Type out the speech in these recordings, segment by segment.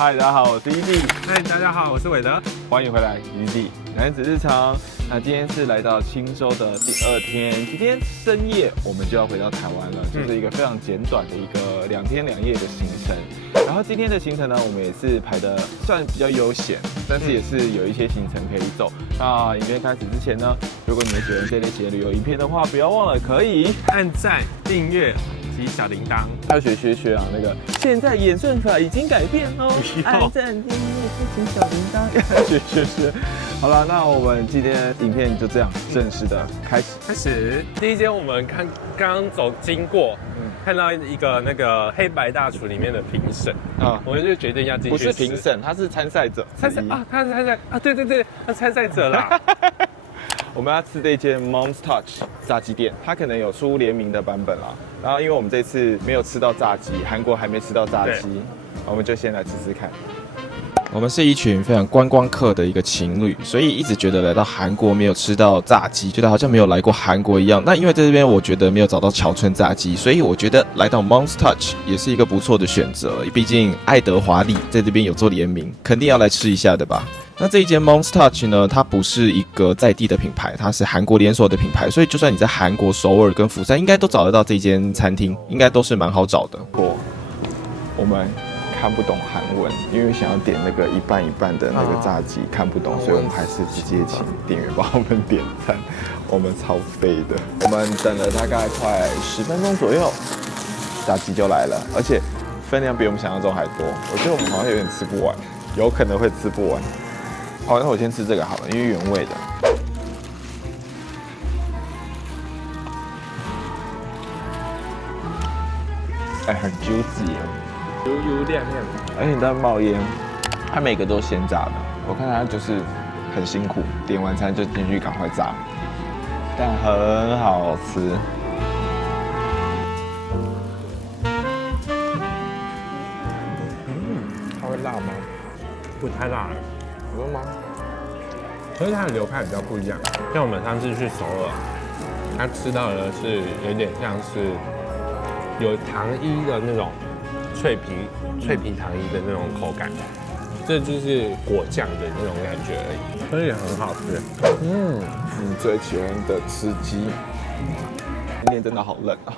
嗨，大家好，我是伊地。嗨，大家好，我是韦德。欢迎回来，伊地男子日常。那今天是来到青州的第2天，今天深夜我们就要回到台湾了，就是一个非常简短的一个2天2夜的行程。然后今天的行程呢，我们也是排的算比较悠闲，但是也是有一些行程可以走。那影片开始之前呢，如果你们喜欢这类型的旅游影片的话，不要忘了可以按赞、订阅及小铃铛。要学啊，那个现在演算法已经改变哦，按赞、订阅、开启小铃铛，学。好了，那我们今天影片就这样正式的开始。第一间我们刚走经过，看到一个那个黑白大厨里面的评审啊，我们就决定要进去。不是评审，他是参赛者。他是参赛啊，对，他参赛者啦。我们要吃这间 Mom's Touch 炸鸡店，它可能有出联名的版本啦。然后因为我们这次没有吃到炸鸡，韩国还没吃到炸鸡，我们就先来吃吃看。我们是一群非常观光客的一个情侣，所以一直觉得来到韩国没有吃到炸鸡，觉得好像没有来过韩国一样。那因为在这边我觉得没有找到桥村炸鸡，所以我觉得来到 Mom's Touch 也是一个不错的选择。毕竟爱德华利在这边有做联名，肯定要来吃一下的吧。那这一间 Mom's Touch 呢，它不是一个在地的品牌，它是韩国连锁的品牌，所以就算你在韩国首尔跟釜山，应该都找得到这间餐厅，应该都是蛮好找的。我们看不懂韩文，因为想要点那个一半一半的那个炸鸡，看不懂，所以我们还是直接请店员帮我们点餐。我们超飞的，我们等了大概快10分钟左右，炸鸡就来了，而且分量比我们想象中还多。我觉得我们好像有点吃不完，有可能会吃不完。好，那我先吃这个好了，因为原味的。很 juicy 油亮亮，而且在冒烟。它每个都鲜炸的，我看它就是很辛苦，点完餐就进去赶快炸，但很好吃。它会辣吗？不太辣了。有吗？可是它的流派比较不一样，像我们上次去首尔，它吃到的是有点像是有糖衣的那种脆皮糖衣的那种口感，这就是果酱的那种感觉而已，所以很好吃。你最喜欢的吃鸡，今天真的好冷啊！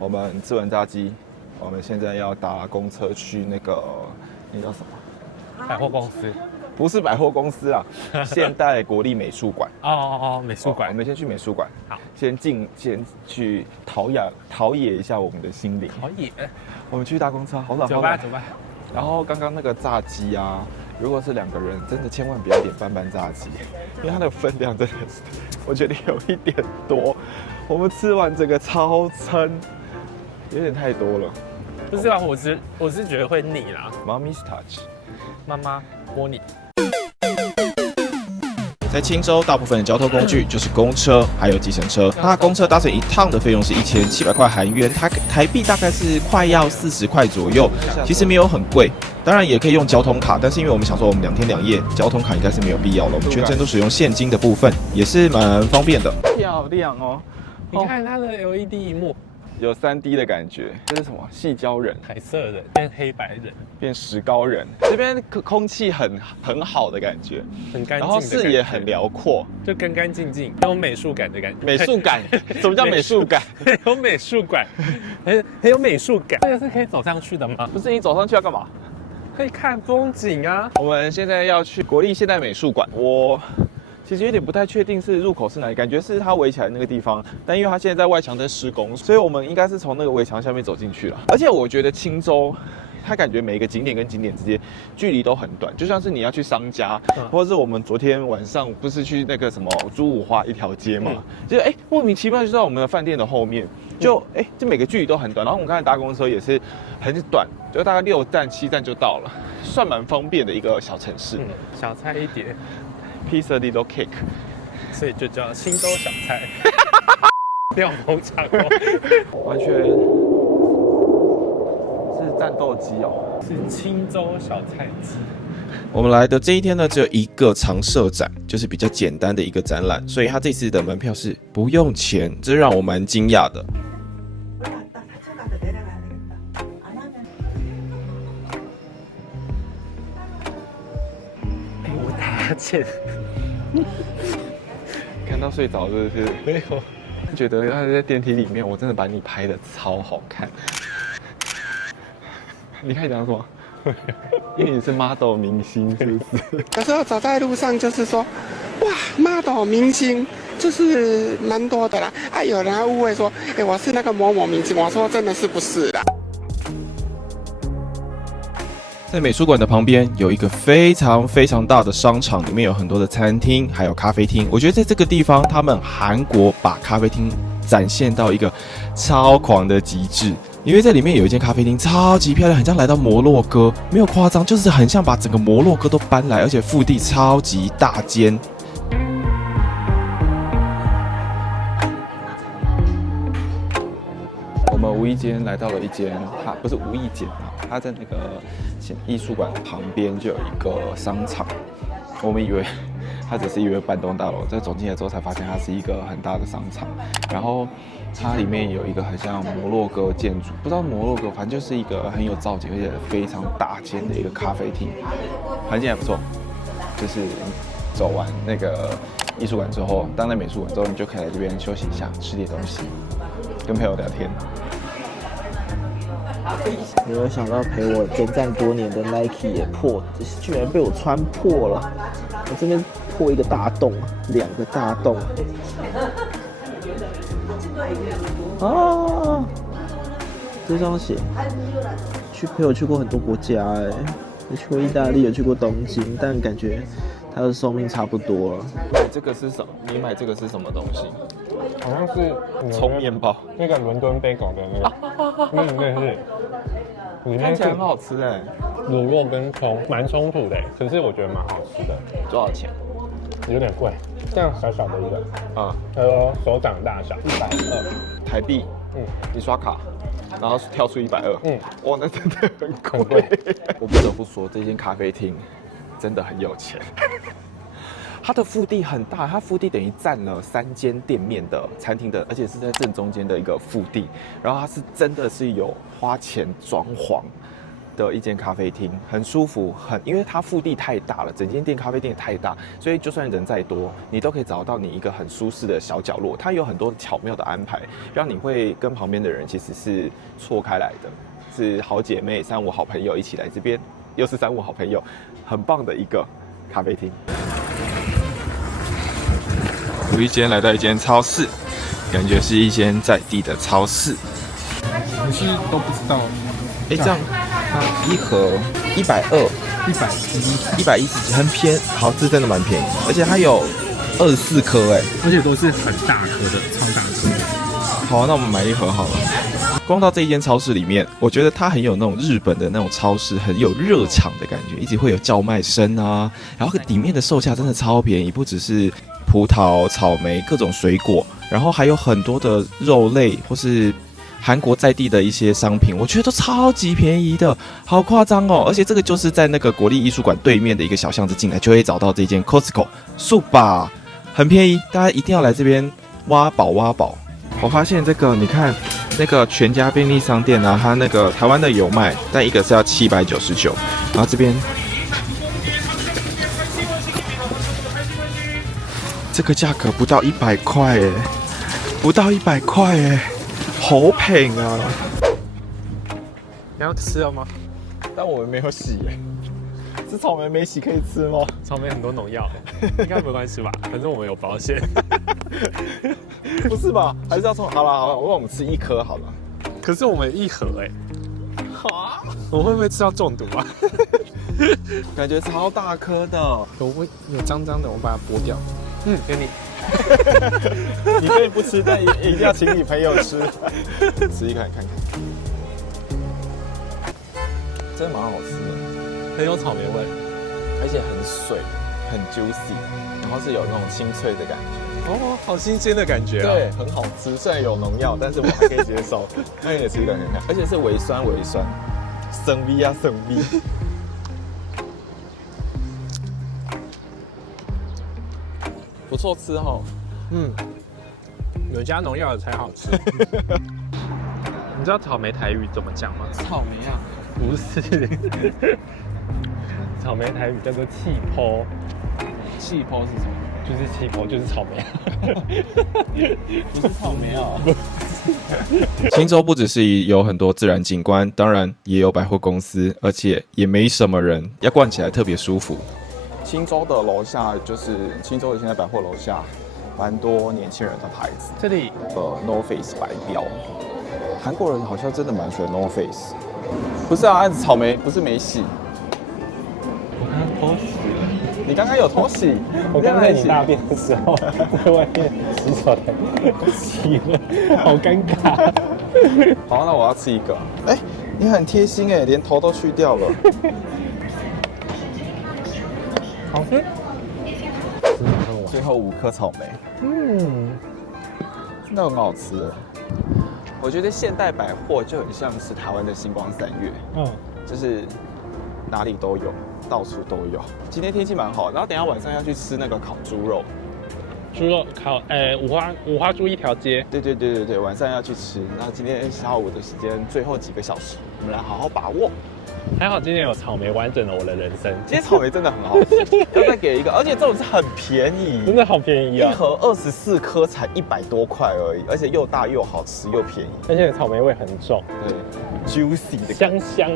我们吃完炸鸡，我们现在要搭公车去那个叫什么？百货公司。不是百货公司啊，现代国立美术馆。美术馆。我们先去美术馆。好，先去陶冶一下我们的心灵。陶冶。我们去搭公车，好冷。走吧。然后刚刚那个炸鸡啊，如果是2个人，真的千万不要点半炸鸡，因为它的分量真的是，我觉得有一点多。我们吃完这个超撑，有点太多了。不是啊，我是觉得会腻啦。Mommy's Touch， 妈妈摸你。在青州，大部分的交通工具就是公车，还有计程车。那公车搭乘一趟的费用是1700块韩元，台币大概是快要40块左右，其实没有很贵。当然也可以用交通卡，但是因为我们想说我们2天2夜，交通卡应该是没有必要了，我们全程都使用现金的部分，也是蛮方便的。漂亮哦！你看它的 LED 萤幕。有3D 的感觉，这是什么？细胶人，彩色的变黑白人，变石膏人。这边空气很好的感觉，很干净，然后视野很辽阔，就干干净净，有美术感的感觉。美术感？什么叫美术感？有美术馆，很有美术感。这个是可以走上去的吗？不是，你走上去要干嘛？可以看风景啊。我们现在要去国立现代美术馆，我其实有点不太确定是入口是哪里，感觉是它围起来那个地方，但因为它现在在外墙在施工，所以我们应该是从那个围墙下面走进去了。而且我觉得青州，它感觉每一个景点跟景点之间距离都很短，就像是你要去商家，或者是我们昨天晚上不是去那个什么朱五花一条街嘛，就莫名其妙就在我们的饭店的后面，就每个距离都很短。然后我们刚才搭公车也是很短，就大概6站7站就到了，算蛮方便的一个小城市。小菜一碟。Pizza little cake， 所以就叫青州小菜。掉红肠哦，完全是战斗机哦，是青州小菜鸡。我们来的这一天呢，只有一个常设展，就是比较简单的一个展览，所以它这次的门票是不用钱，这让我蛮惊讶的。现。看到睡着是不是？没有。觉得他在电梯里面，我真的把你拍的超好看。你可以讲什么？因为你是 model 明星，是不是？有时候走在路上就是说，哇 ，model 明星就是蛮多的啦。啊，有人还误会说，我是那个某某明星，我说真的是不是啦。在美术馆的旁边有一个非常非常大的商场，里面有很多的餐厅，还有咖啡厅。我觉得在这个地方，他们韩国把咖啡厅展现到一个超狂的极致。因为在里面有一间咖啡厅，超级漂亮，很像来到摩洛哥，没有夸张，就是很像把整个摩洛哥都搬来，而且腹地超级大间。我们无意间来到了一间，它不是无意间啊，它在那个艺术馆旁边就有一个商场。我们以为它只是一个办公大楼，在走进来之后才发现它是一个很大的商场。然后它里面有一个很像摩洛哥建筑，不知道摩洛哥，反正就是一个很有造景而且非常大间的一个咖啡厅，环境还不错。就是走完那个艺术馆之后，当代美术馆之后，你就可以来这边休息一下，吃点东西，跟朋友聊天。没有想到陪我征战多年的 Nike 也破，居然被我穿破了。我这边破一个大洞，2个大洞。啊！这双鞋，陪我去过很多国家也去过意大利，也去过东京，但感觉它的寿命差不多了。这个是什么？你买这个是什么东西？好像是葱面包，那个伦敦贝狗的那个，那里面是，里面看起来很好吃哎，乳酪跟葱蛮冲突的，可是我觉得蛮好吃的。多少钱？有点贵，这样小小的一个，啊，手掌大小，120台币。你刷卡，然后跳出120。哇，那真的很贵。我不得不说，这间咖啡厅真的很有钱。它的腹地很大，它腹地等于占了3间店面的餐厅的，而且是在正中间的一个腹地。然后它是真的是有花钱装潢的一间咖啡厅，很舒服，因为它腹地太大了，整间店咖啡店也太大，所以就算人再多，你都可以找到你一个很舒适的小角落。它有很多巧妙的安排，让你会跟旁边的人其实是错开来的，是好姐妹3、5好朋友一起来这边，又是3、5好朋友，很棒的一个咖啡厅。无意间来到一间超市，感觉是一间在地的超市。你是都不知道？这样一盒120、110几，很便宜。好，这真的蛮便宜，而且它有24颗而且都是很大颗的，超大颗的。好，那我们买一盒好了。光到这一间超市里面，我觉得它很有那种日本的那种超市，很有热场的感觉，一直会有叫卖声啊。然后里面的售价真的超便宜，不只是葡萄、草莓各种水果，然后还有很多的肉类或是韩国在地的一些商品，我觉得都超级便宜的，好夸张哦！而且这个就是在那个国立艺术馆对面的一个小巷子进来，就会找到这间 Costco Super， 很便宜，大家一定要来这边挖宝挖宝。我发现这个，你看那个全家便利商店啊，它那个台湾的有卖，但一个是要799，然后这边这个价格不到100块耶，不到100块耶。好平啊！你要吃了吗？但我们没有洗耶，这草莓没洗可以吃吗？草莓很多农药，应该没关系吧？反正我们有保险。不是吧？还是要从好了，我们吃1颗好了。可是我们1盒我会不会吃到中毒啊？感觉超大颗的，有脏脏的，我把它剥掉。给你。你可以不吃，但一定要请你朋友吃。吃一看看，真的蛮好吃的，很有草莓味，而且很水，很 juicy， 然后是有那种清脆的感觉。哦，好新鲜的感觉啊！对，很好吃，虽然有农药，但是我还可以接受。那你也吃一看看看，而且是微酸，生 V 啊，生 V。不错吃哦，有加农药的才好吃。你知道草莓台语怎么讲吗？草莓啊，不是，草莓台语叫做气泡。气泡是什么？就是气泡，就是草莓。不是草莓哦。青州不只是有很多自然景观，当然也有百货公司，而且也没什么人，要逛起来特别舒服。青州的楼下就是青州的现在百货楼下，蛮多年轻人的牌子。这里，No Face 白标，韩国人好像真的蛮喜欢 No Face。不是啊，草莓不是没洗。我刚刚偷洗了。你刚刚有偷洗？我刚在你大便的时候，在外面洗手台洗了，好尴尬。好，那我要吃一个。哎，你很贴心哎，连头都去掉了。好吃。最后5颗草莓，真的很好吃。我觉得现代百货就很像是台湾的星光3月，就是哪里都有。到处都有。今天天气蛮好，然后等一下晚上要去吃那个烤猪肉。猪肉烤，五花猪一条街。对，晚上要去吃。然后今天下午的时间，最后几个小时，我们来好好把握。还好今天有草莓完整了我的人生。今天草莓真的很好吃，要再给一个，而且这种是很便宜，真的好便宜啊！一盒24颗才100多块而已，而且又大又好吃又便宜，而且草莓味很重，对 ，juicy 的香香。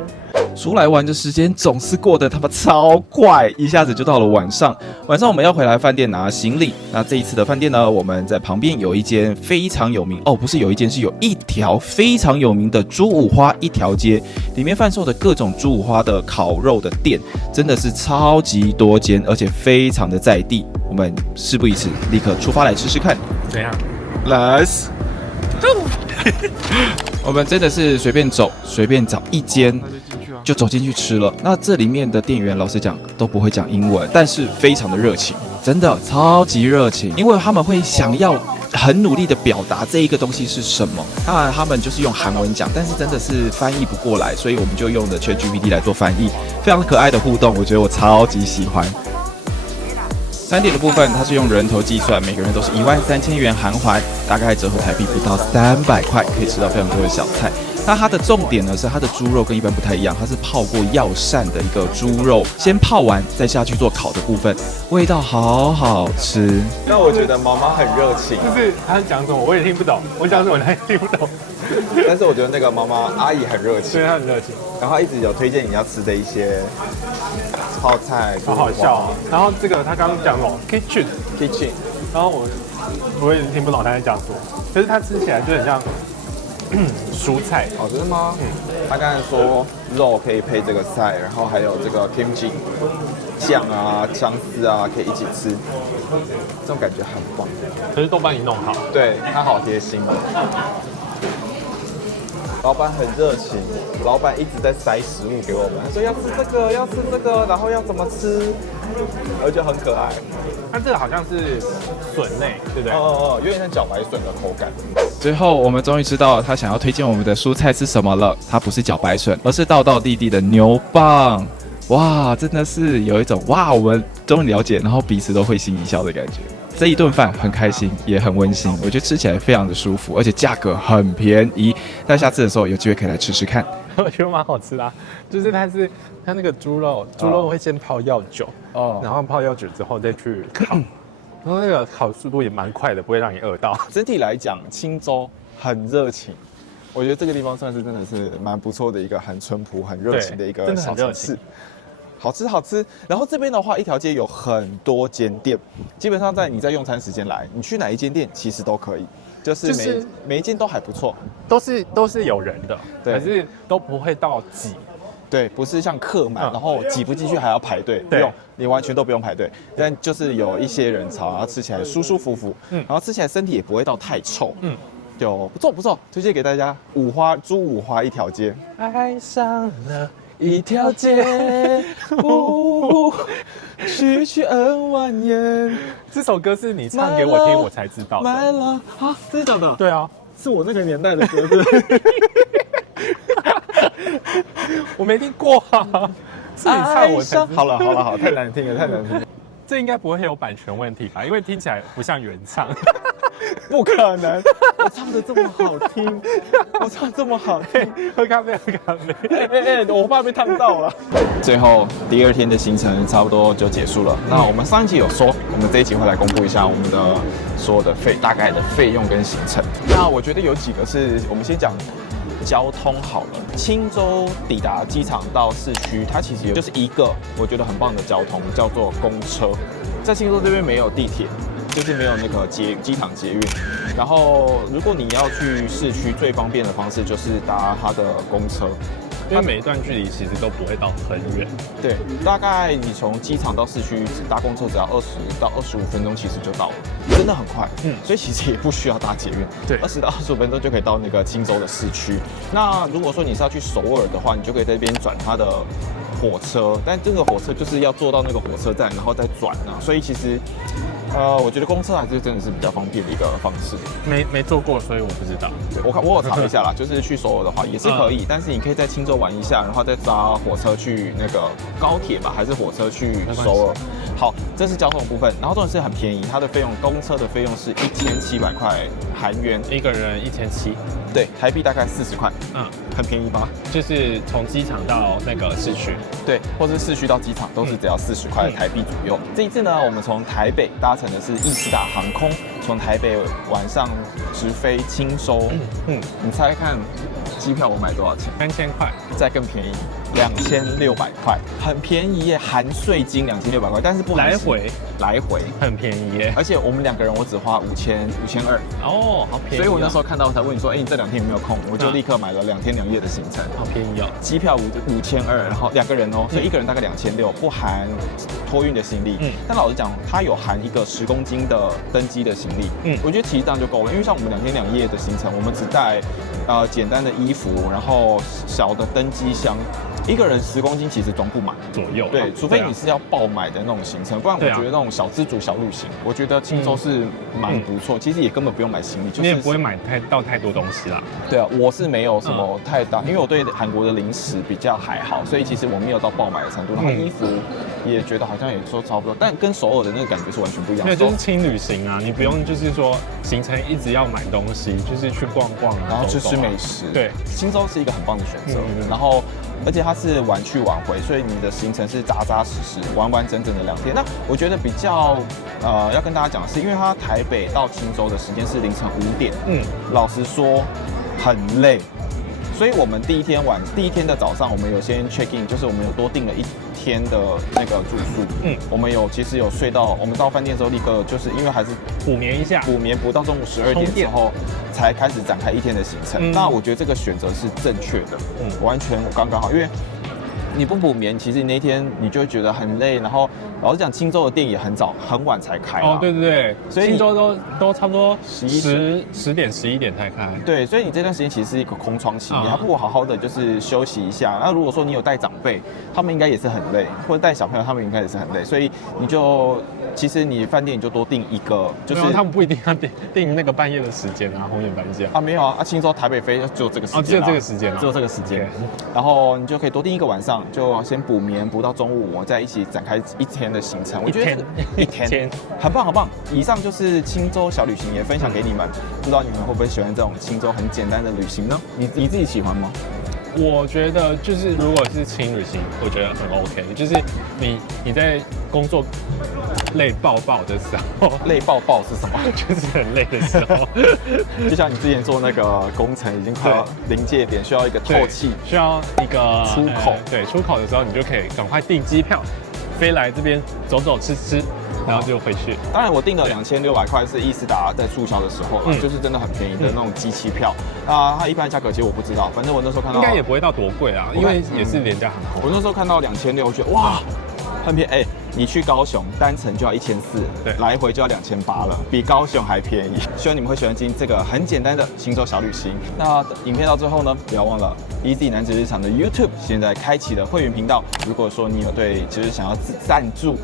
出来玩的时间总是过得他妈超快，一下子就到了晚上。晚上我们要回来饭店拿行李。那这一次的饭店呢，我们在旁边有一间非常有名不是有一间，是有一条非常有名的猪五花一条街，里面贩售的各种猪五花的烤肉的店，真的是超级多间，而且非常的在地。我们事不宜迟，立刻出发来吃吃看。怎样 ？Let's go！ 我们真的是随便走，随便找一间就走进去吃了。那这里面的店员，老实讲都不会讲英文，但是非常的热情，真的超级热情，因为他们会想要很努力的表达这一个东西是什么。当然他们就是用韩文讲，但是真的是翻译不过来，所以我们就用的 ChatGPT 来做翻译，非常可爱的互动，我觉得我超级喜欢。餐点的部分，它是用人头计算，每个人都是13000元韩环，大概折合台币不到300块，可以吃到非常多的小菜。那它的重点呢是它的猪肉跟一般不太一样，它是泡过药膳的一个猪肉，先泡完再下去做烤的部分，味道好好吃。那我觉得妈妈很热情，就是她讲什么我也听不懂，我讲什么她也听不懂。但是我觉得那个妈妈阿姨很热情，对，她很热情，然后一直有推荐你要吃的一些泡菜，好好笑啊。然后这个他刚刚讲什么 kitchen， 然后我也听不懂他在讲什么，可是它吃起来就很像蔬菜。哦，真的吗？他刚才说肉可以配这个菜，然后还有这个 kimchi 酱啊、姜丝啊，可以一起吃，这种感觉很棒。可是都帮你弄好，对他好贴心哦。老板很热情，老板一直在塞食物给我们，他说要吃这个，要吃这个，然后要怎么吃，而且很可爱。它这个好像是笋类，对不对？有点像茭白笋的口感。最后我们终于知道他想要推荐我们的蔬菜是什么了，它不是茭白笋，而是道道地地的牛蒡。哇，真的是有一种哇，我们终于了解，然后彼此都会心一笑的感觉。这一顿饭很开心，也很温馨，我觉得吃起来非常的舒服，而且价格很便宜。那下次的时候有机会可以来吃吃看。我觉得蛮好吃的就是它那个猪肉会先泡药酒，然后泡药酒之后再去烤，然后那个烤速度也蛮快的，不会让你饿到。整体来讲，青州很热情，我觉得这个地方算是真的是蛮不错的一个很淳朴、很热情的一个小城市。好吃。然后这边的话，一条街有很多间店，基本上你在用餐时间来，你去哪一间店其实都可以，就是每一间都还不错，都是有人的，可是都不会到挤。对，不是像客满，然后挤不进去还要排队，不用，你完全都不用排队。但就是有一些人潮，然后吃起来舒舒服服，然后吃起来身体也不会到太臭，就不错，推荐给大家。猪五花一条街，爱上了一条街，区区恩万言。这首歌是你唱给我听，我才知道的。买了啊，真的假的？对啊，是我那个年代的歌，对。我没听过啊，是你唱我才知道。好了，太难听了。这应该不会有版权问题吧？因为听起来不像原唱。不可能，我唱的这么好听，我唱这么好听，喝咖啡，喝咖啡。我怕被烫到了。最后第二天的行程差不多就结束了。那我们上一集有说，我们这一集会来公布一下我们的所有的大概的费用跟行程。那我觉得有几个是我们先讲交通好了。青州抵达机场到市区，它其实就是一个我觉得很棒的交通，叫做公车。在青州这边没有地铁，就是没有那个机场捷运。然后如果你要去市区，最方便的方式就是搭它的公车。因为每一段距离其实都不会到很远，对，大概你从机场到市区搭公车只要20到25分钟，其实就到了，真的很快。所以其实也不需要搭捷运，对，20到25分钟就可以到那个青州的市区。那如果说你是要去首尔的话，你就可以在这边转它的火车，但这个火车就是要坐到那个火车站，然后再转啊。所以其实，我觉得公车还是真的是比较方便的一个方式。没坐过，所以我不知道。对，我有查了一下啦，就是去首尔的话也是可以，但是你可以在青州玩一下，然后再搭火车去那个高铁吧，还是火车去首尔。好，这是交通的部分，然后重点是很便宜，它的费用，公车的费用是1700块韩元，一个人1700，对，台币大概40块，很便宜吧？就是从机场到那个市区，对，或是市区到机场都是只要40块台币左右。这一次呢，我们从台北搭乘的是义斯达航空，从台北晚上直飞青州。你猜看，机票我买多少钱？3000块，再更便宜，2600块，很便宜耶，含税金2600块，但是不含来回很便宜耶，而且我们2个人我只花5200。哦，好便宜。所以我那时候看到才问你说，你这2天有没有空？我就立刻买了2天2夜的行程，好便宜哦，机票5200，然后2个人哦，所以一个人大概2600，不含托运的行李。但老实讲，它有含一个10公斤的登机的行李。我觉得其实这样就够了，因为像我们2天2夜的行程，我们只带简单的衣服，然后小的登机箱。一个人10公斤其实装不满左右，对，除非你是要爆买的那种行程，不然我觉得那种小自助小旅行，我觉得青州是蛮不错。其实也根本不用买行李，就是你也不会买太多东西啦。对啊，我是没有什么太大，因为我对韩国的零食比较还好，所以其实我没有到爆买的程度。然后衣服也觉得好像也说差不多，但跟首尔的那个感觉是完全不一样。对，就是轻旅行啊，你不用就是说行程一直要买东西，就是去逛逛，然后去吃美食。对，青州是一个很棒的选择。然后。而且它是晚去晚回，所以你的行程是扎扎实实、完完整整的2天。那我觉得比较要跟大家讲的是，因为它台北到青州的时间是凌晨5点，老实说很累，所以我们第一天的早上，我们有先 check in， 就是我们有多订了1天的那个住宿，我们其实有睡到，我们到饭店之後立刻就是因为还是补眠一下，补到中午12点之后。才开始展开1天的行程，那我觉得这个选择是正确的，完全刚刚好，因为你不补眠，其实你那天你就会觉得很累，然后老实讲，青州的店也很晚才开哦，对，所以青州都差不多10点11点才开，对，所以你这段时间其实是一个空窗期，你还不如好好的就是休息一下。那如果说你有带长辈，他们应该也是很累，或者带小朋友，他们应该也是很累，所以其实你饭店你就多订一个，就是他们不一定要订那个半夜的时间啊，红眼班机啊，没有啊，青州台北飞只有这个时间，只有这个时间，只有这个时间，然后你就可以多订一个晚上，就先补眠，补到中午，我再一起展开1天的行程。我觉得一天很棒很棒。以上就是青州小旅行，也分享给你们，不知道你们会不会喜欢这种青州很简单的旅行呢？你自己喜欢吗？我觉得就是如果是轻旅行，我觉得很 OK。就是你在工作累爆的时候，累爆是什么？就是很累的时候，就像你之前做那个工程已经快要临界点，需要一个透气，需要一个出口。对，出口的时候你就可以赶快订机票，飞来这边走吃。然后就回去。当然，我订了2600块是义斯达在促销的时候，就是真的很便宜的那种机器票。它一般的价格其实我不知道，反正我那时候看到应该也不会到多贵啊，因为也是廉价航空。我那时候看到2600，我觉得哇，很便宜。你去高雄单程就要1400，对，来回就要2800了，比高雄还便宜。希望你们会喜欢今天这个很简单的青州小旅行。那影片到最后呢，不要忘了 Easy 男子日常的 YouTube 现在开启了会员频道。如果说你有就是想要赞助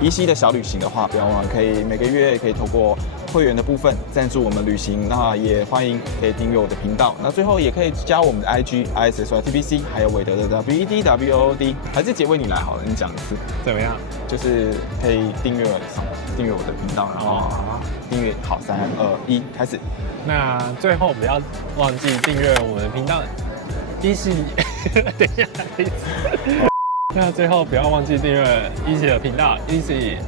EC的小旅行的话，不要忘了可以每个月可以透过会员的部分赞助我们旅行，那也欢迎可以订阅我的频道。那最后也可以加我们的 IG ISSYTBC， 还有韦德的 WEDWOOD。还是姐为你来好了，你讲一次，怎么样？就是可以订阅我的频道，然后订阅好，3、2、1，开始。那最后不要忘记订阅我们的频道，Easy。等一下，那最后不要忘记订阅 Easy 的频道，Easy。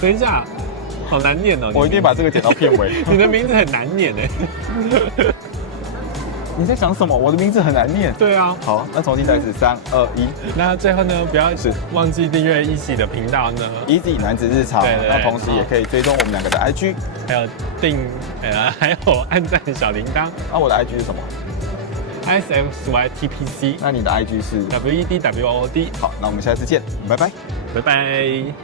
等一下，好难念哦！我一定把这个剪到片尾。你的名字很难念哎。你在想什么？我的名字很难念。对啊。好，那重新开始，3、2、1。那最后呢，不要忘记订阅 Easy 的频道呢 ，Easy 男子日常。对。那同时也可以追踪我们2个的 IG， 还有还有按赞小铃铛。那我的 IG 是什么？ISMSYTPC。那你的 IG 是 WEDWOOD。好，那我们下次见，拜拜，拜拜。